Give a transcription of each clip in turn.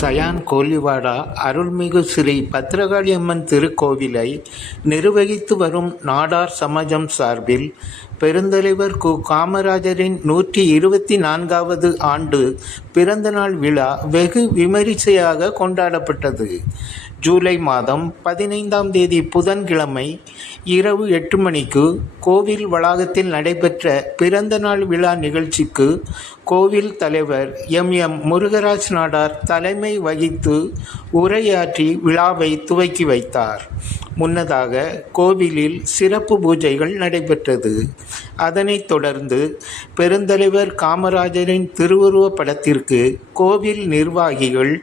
Cyan Koliwada அருள்மிகு ஸ்ரீ பத்ரகாளி அம்மன் திருக்கோவிலை நிர்வகித்து வரும் நாடார் சமாஜம் சார்பில் பெருந்தலைவர் கு. காமராஜரின் 124வது ஆண்டு பிறந்தநாள் விழா வெகு விமரிசையாக கொண்டாடப்பட்டது. ஜூலை மாதம் 15ஆம் தேதி புதன்கிழமை இரவு 8 மணிக்கு கோவில் வளாகத்தில் நடைபெற்ற பிறந்தநாள் விழா நிகழ்ச்சிக்கு கோவில் தலைவர் எம். முருகராஜ் நாடார் தலைமை வகித்து உரையாற்றி விழாவை துவக்கி வைத்தார். முன்னதாக கோவிலில் சிறப்பு பூஜைகள் நடைபெற்றது. அதனைத் தொடர்ந்து பெருந்தலைவர் காமராஜரின் திருவுருவ படத்திற்கு கோவில் நிர்வாகிகள்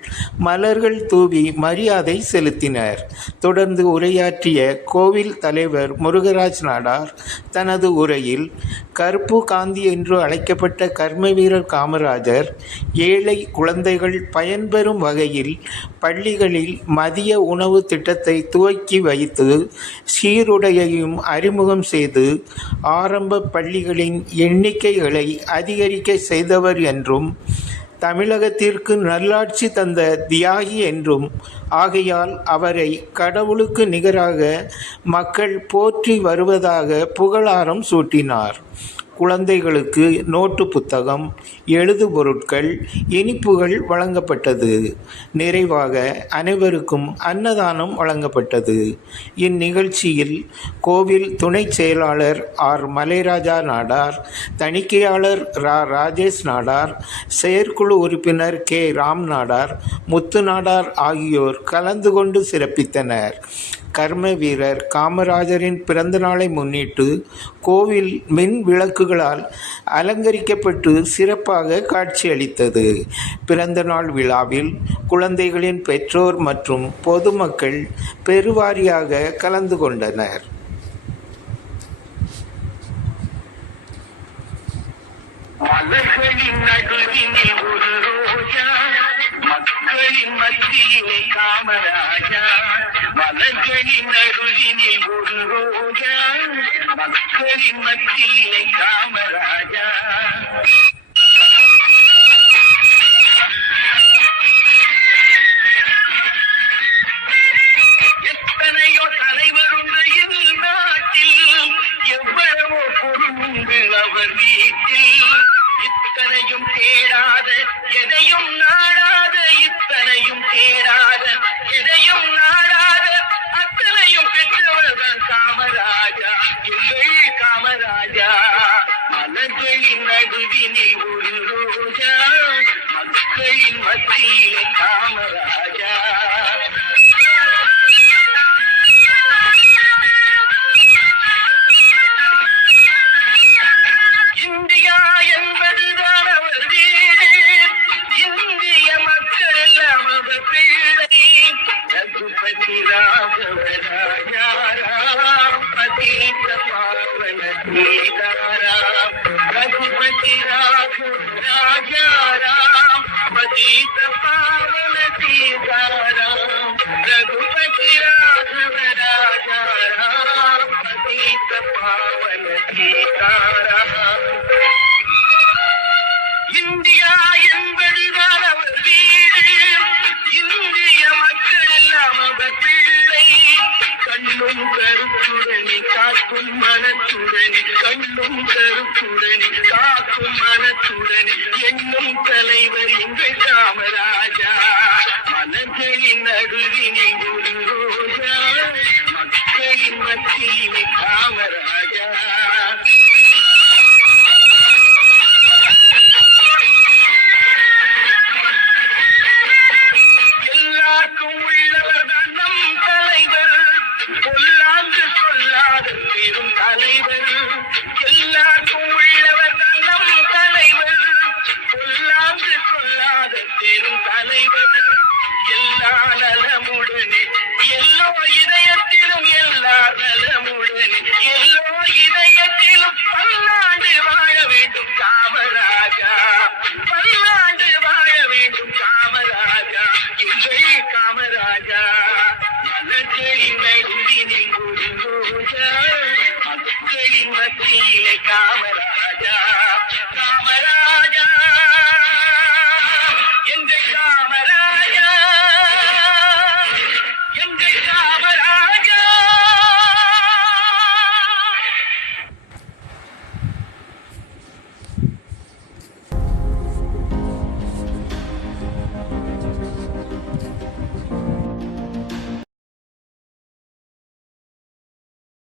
மலர்கள் தூவி மரியாதை செலுத்தினர். தொடர்ந்து உரையாற்றிய கோவில் தலைவர் முருகராஜ் நாடார் தனது உரையில் கருப்பு காந்தி என்று அழைக்கப்பட்ட கர்மவீரர் காமராஜர் ஏழை குழந்தைகள் பயன்பெறும் வகையில் பள்ளிகளில் மதிய உணவு திட்டத்தை துவக்கி வைத்து சீருடையையும் அறிமுகம் செய்து ஆரம்ப பள்ளிகளின் எண்ணிக்கைகளை அதிகரிக்க செய்தவர் என்றும் தமிழகத்திற்கு நல்லாட்சி தந்த தியாகி என்றும் ஆகையால் அவரை கடவுளுக்கு நிகராக மக்கள் போற்றி வருவதாக புகழாரம் சூட்டினார். குழந்தைகளுக்கு நோட்டு புத்தகம், எழுது பொருட்கள், இனிப்புகள் வழங்கப்பட்டது. நிறைவாக அனைவருக்கும் அன்னதானம் வழங்கப்பட்டது. இந்நிகழ்ச்சியில் கோவில் துணை செயலாளர் ஆர். மலைராஜா நாடார், தணிக்கையாளர் ரா. ராஜேஷ் நாடார், செயற்குழு உறுப்பினர் கே. ராம் நாடார், முத்து நாடார் ஆகியோர் கலந்து கொண்டு சிறப்பித்தனர். கர்ம வீரர் காமராஜரின் பிறந்த நாளை முன்னிட்டு கோவில் மின் விளக்குகளால் அலங்கரிக்கப்பட்டு சிறப்பாக காட்சியளித்தது. பிறந்த நாள் விழாவில் குழந்தைகளின் பெற்றோர் மற்றும் பொதுமக்கள் பெருவாரியாக கலந்து கொண்டனர். மக்களின் மத்தியிலே காமராஜா, மலர்களின் நடுவினில் ஒரு ரோஜா, மக்களின் மத்தியிலே காமராஜா. எத்தனையோ தலைவர் உண்டு இந்நாட்டில், எவ்வளவோ பொருள் உண்டு அவர் வீட்டில். இத்தனையும் தேடாத எதையும் நாடாத, இத்தனையும் தேடாத எதையும் நாடாத, அத்தனையும் பெற்றவர்தான் காமராஜா, எங்கள் காமராஜா. மலர்களின் நடுவினில் ஒரு ரோஜா, மக்களின் மத்தியிலே காமராஜா. இந்தியா என்பதுதான் அவர் வீடு, இந்திய மக்கள் எல்லாம் அவர் பிள்ளை. ரகுபதி ராகவ ராஜாராம், பதீத பாவன சீதாராம். ரகுபதி ராகவ ராஜாராம், பதீத பாவன சீதாராம். ரகுபதி ராகவ ராஜாராம், பதீத பாவன சீதாராம். இந்தியா என்பதுதான் அவர் வீடு, இந்திய மக்கள் எல்லாம் அவர் பிள்ளை. கண்ணும் கருத்துடனே காக்கும் மனத்துடனே, கண்ணும் கருத்துடனே காக்கும் மனத்துடனே எண்ணும் தலைவர் எங்கள் காமராஜர்.